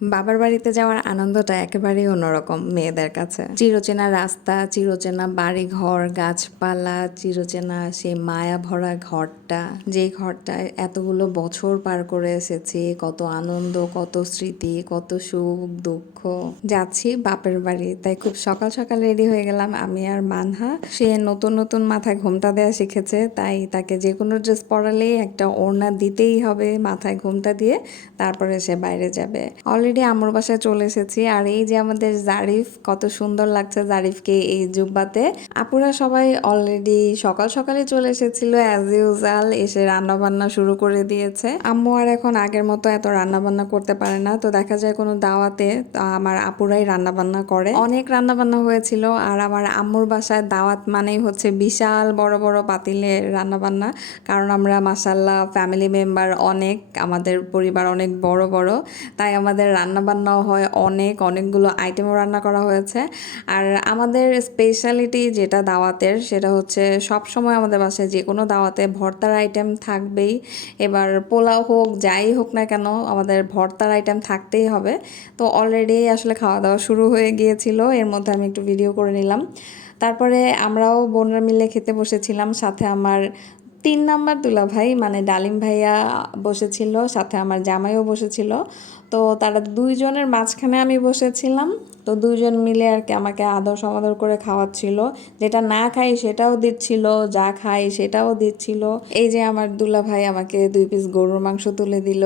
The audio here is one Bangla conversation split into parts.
বাবার বাড়িতে যাওয়ার আনন্দটা একেবারেই অন্যরকম মেয়েদের কাছে। চিরচেনা রাস্তা, চিরচেনা বাড়ি ঘর গাছপালা, চিরচেনা সেই মায়া ভরা ঘরটা যে ঘরটায় এতগুলো বছর পার করে এসেছি, কত আনন্দ, কত স্মৃতি, কত সুখ, দুঃখ। যাচ্ছি বাপের বাড়ি, তাই খুব সকাল সকাল রেডি হয়ে গেলাম আমি আর মানহা। সে নতুন নতুন মাথায় ঘোমটা দেওয়া শিখেছে, তাই তাকে যে কোনো ড্রেস পরালেই একটা ওড়না দিতেই হবে মাথায় ঘোমটা দিয়ে, তারপরে সে বাইরে যাবে। অলরেডি আমার বাসায় চলে এসেছি। আর এই যে আমাদের জারিফ, কত সুন্দর লাগছে জারিফকে এই জুব্বাতে। আপুরা সবাই অলরেডি সকাল সকালে চলে এসেছিল অ্যাজ ইউজাল এসে রান্না বান্না শুরু করে দিয়েছে। আম্মু আর এখন আগের মতো এত রান্না বান্না করতে পারে না, তো দেখা যায় কোনো দাওয়াতে আমার আপুরাই রান্না বান্না করে। অনেক রান্না বান্না হয়েছিল, আর আমার আম্মুর বাসায় দাওয়াত মানেই হচ্ছে বিশাল বড় বড় পাতিলে রান্না বান্না কারণ আমরা মাসাল্লাহ ফ্যামিলি মেম্বার অনেক, আমাদের পরিবার অনেক বড় বড়, তাই আমাদের রান্না বান্নাও হয়, অনেক, অনেকগুলো আইটেমও রান্না করা হয়েছে। আর আমাদের স্পেশালিটি যেটা দাওয়াতের, সেটা হচ্ছে সব সময় আমাদের বাসায় যে কোনো দাওয়াতে ভর্তার আইটেম থাকবেই। এবার পোলাও হোক, যাই হোক না কেন, আমাদের ভর্তার আইটেম থাকতেই হবে। তো অলরেডি আসলে খাওয়া দাওয়া শুরু হয়ে গিয়েছিল, এর মধ্যে আমি একটু ভিডিও করে নিলাম। তারপরে আমরাও বোনরা মিলে খেতে বসেছিলাম, সাথে আমার তিন নাম্বার দুলা ভাই মানে ডালিম ভাইয়া বসেছিল, সাথে আমার জামাইও বসেছিল। তো তারা দুইজনের মাঝখানে আমি বসেছিলাম। তো দুইজন মিলে আর কি আমাকে আদর সমাদর করে খাওয়াচ্ছিল। যেটা না খাই সেটাও দিচ্ছিল, যা খাই সেটাও দিচ্ছিল। এই যে আমার দুলা ভাই আমাকে দুই পিস গরুর মাংস তুলে দিল।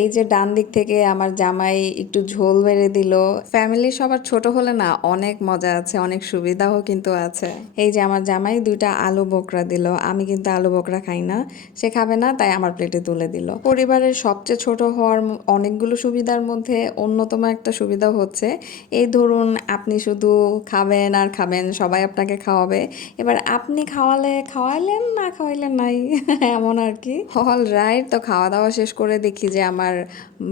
এই যে ডান দিক থেকে আমার জামাই একটু ঝোল বেড়ে দিল। ফ্যামিলি সবার ছোট হলে না অনেক মজা আছে, অনেক সুবিধাও কিন্তু আছে। এই যে আমার জামাই দুইটা আলু বোকরা দিল। আমি কিন্তু আলু বোকরা খাই না। সে খাবে না, তাই আমার প্লেটে তুলে দিল। পরিবারের সবচেয়ে ছোট হওয়ার অনেকগুলো সুবিধার মধ্যে অন্যতম একটা সুবিধা হচ্ছে, এই ধরুন আপনি শুধু খাবেন আর খাবেন, সবাই আপনাকে খাওয়াবে। এবার আপনি খাওয়ালে খাওয়াইলেন, না খাওয়াইলেন নাই? এমন আর কি। হল রাইট তো খাওয়া দাওয়া শেষ করে দেখি যে আমার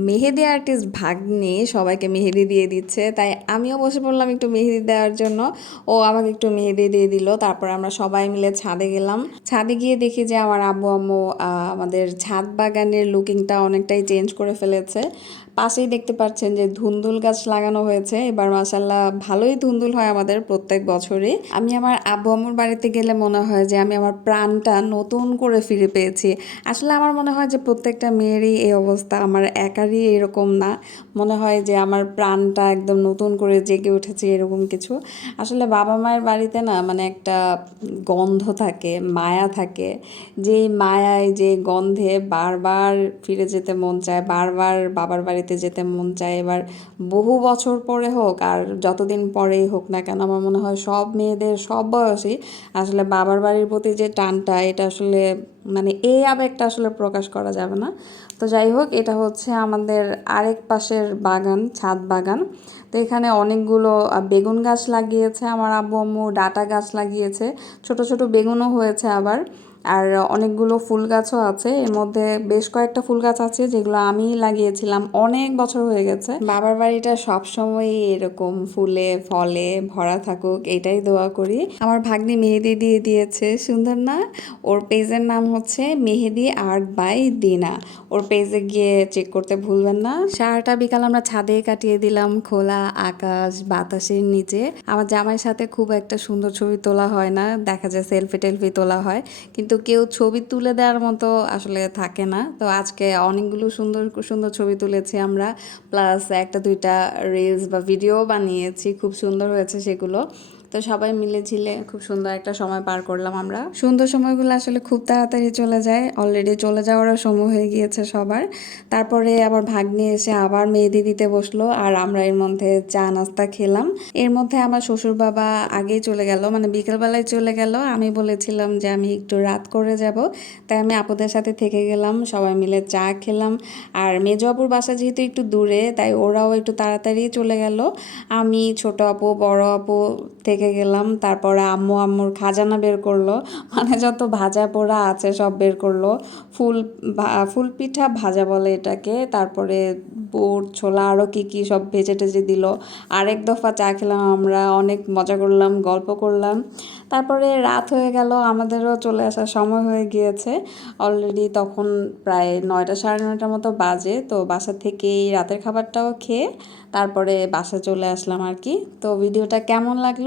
মেহেদি আর্টিস্ট ভাগ্নি সবাইকে মেহেদি দিয়ে দিচ্ছে। তাই আমিও বসে পড়লাম একটু মেহেদি দেওয়ার জন্য। ও আমাকে একটু মেহেদি দিয়ে দিল। তারপর আমরা সবাই মিলে ছাদে গেলাম। ছাদে গিয়ে দেখি যে আমার আব্বু আম্মু আমাদের ছাদ বাগানের লুকিংটা অনেকটাই চেঞ্জ করে ফেলেছে। পাশেই দেখতে পাচ্ছেন যে ধুন্দুল গাছ লাগানো হয়েছে। এবার মাসাল্লাহ ভালোই ধুন্দুল হয় আমাদের প্রত্যেক বছরই। আমি আমার আব্বু আম্মুর বাড়িতে গেলে মনে হয় যে আমি আমার প্রাণটা নতুন করে ফিরে পেয়েছি। আসলে আমার মনে হয় যে প্রত্যেকটা মেয়েরই এই অবস্থা, আমার একারই এরকম না। মনে হয় যে আমার প্রাণটা একদম নতুন করে জেগে উঠেছে এরকম কিছু। আসলে বাবা মায়ের বাড়িতে না মানে একটা গন্ধ থাকে, মায়া থাকে। যেই মায়ায় যে গন্ধে বারবার ফিরে যেতে মন চায়, বারবার বাবার বাড়িতে যেতে মন চায়। এবার বহু বছর পরে হোক আর যতদিন পরেই হোক না কেন আমার মনে হয় সব মেয়েদের সব বয়সী আসলে বাবার বাড়ির প্রতি যে টানটা, এটা আসলে মানে এই আবেগটা আসলে প্রকাশ করা যাবে না। তো যাই হোক, এটা হচ্ছে আমাদের আরেক পাশের বাগান, ছাদ বাগান। তো এখানে অনেকগুলো বেগুন গাছ লাগিয়েছে আমার আব্বু আম্মু, ডাটা গাছ লাগিয়েছে। ছোট ছোট বেগুনও হয়েছে আবার। আর অনেকগুলো ফুল গাছও আছে। এর মধ্যে বেশ কয়েকটা ফুল গাছ আছে যেগুলো আমি লাগিয়েছিলাম অনেক বছর হয়ে গেছে। বাবার বাড়িটা সবসময়ই এরকম ফুলে, ফলে ভরা থাকুক, এটাই দোয়া করি। আমার ভাগ্নি মেহেদি দিয়ে দিয়েছে, সুন্দর না? ওর পেজের নাম হচ্ছে মেহেদি আর্ট বাই দিনা। ওর পেজে গিয়ে চেক করতে ভুলবেন না। সারাটা বিকাল আমরা ছাদে কাটিয়ে দিলাম খোলা আকাশ, বাতাসের নিচে। আমার জামাইয়ের সাথে খুব একটা সুন্দর ছবি তোলা হয় না। দেখা যায় সেলফি টেলফি তোলা হয়। কিন্তু কেউ ছবি তুলে দেওয়ার মতো আসলে থাকে না। তো আজকে অনেকগুলো সুন্দর সুন্দর ছবি তুলেছি আমরা। প্লাস একটা, দুইটা রিলস বা ভিডিও বানিয়েছি। খুব সুন্দর হয়েছে সেগুলো। তো সবাই মিলে ঝিলে খুব সুন্দর একটা সময় পার করলাম আমরা। সুন্দর সময়গুলো আসলে খুব তাড়াতাড়ি চলে যায়। অলরেডি চলে যাওয়ারও সময় হয়ে গিয়েছে সবার। তারপরে আবার ভাগ্নে এসে আবার মেহেদি দিতে বসল আর আমরা এর মধ্যে চা নাস্তা খেলাম। এর মধ্যে আমার শ্বশুর বাবা আগেই চলে গেল মানে বিকেলবেলায় চলে গেল। আমি বলেছিলাম যে আমি একটু রাত করে যাব। তাই আমি আপুদের সাথে থেকে গেলাম, সবাই মিলে চা খেলাম। আর মেজো আপুর বাসা যেহেতু একটু দূরে, তাই ওরাও একটু তাড়াতাড়ি চলে গেল। আমি ছোট আপু, বড় আপু থেকে থেকে গেলাম, তারপরে আম্মু আম্মুর খাজানা বের করল মানে যত ভাজা পোড়া আছে সব বের করল। ফুল ফুল পিঠা ভাজা বলে এটাকে, তারপরে বুট, ছোলা আরও কী কী সব ভেজে টেজে দিল। আরেক দফা চা খেলাম, আমরা অনেক মজা করলাম, গল্প করলাম। তারপরে রাত হয়ে গেল, আমাদেরও চলে আসার সময় হয়ে গিয়েছে। অলরেডি তখন প্রায় নয়টা, সাড়ে নয়টার মতো বাজে, তো বাসা থেকেই রাতের খাবারটাও খেয়ে, তারপরে বাসা চলে আসলাম আর কি। তো ভিডিওটা কেমন লাগল?